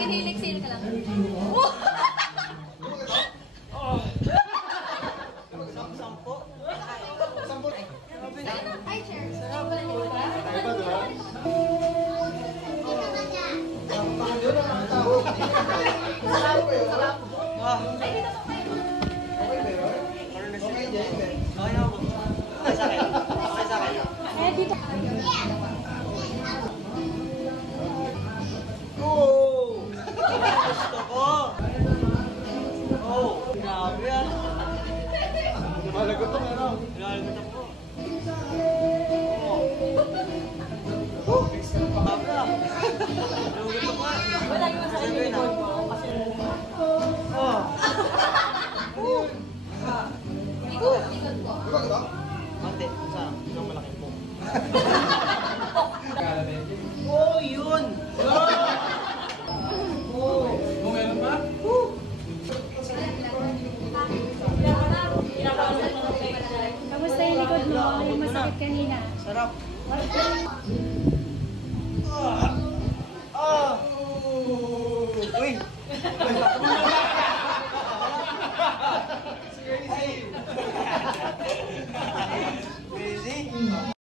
Inhale-exhale ka lang. Sampo. Hi, chair. Malagot ang ano? Malagot ako. Pabla. Malagot ako. Wala yung masakit yung likod mo. Likod ko. Mante, saan? Isang malaking po. Oh, yun! Meron ba? Kamusta yung likod mo? Yung masakit kanina? Sarap. Uy!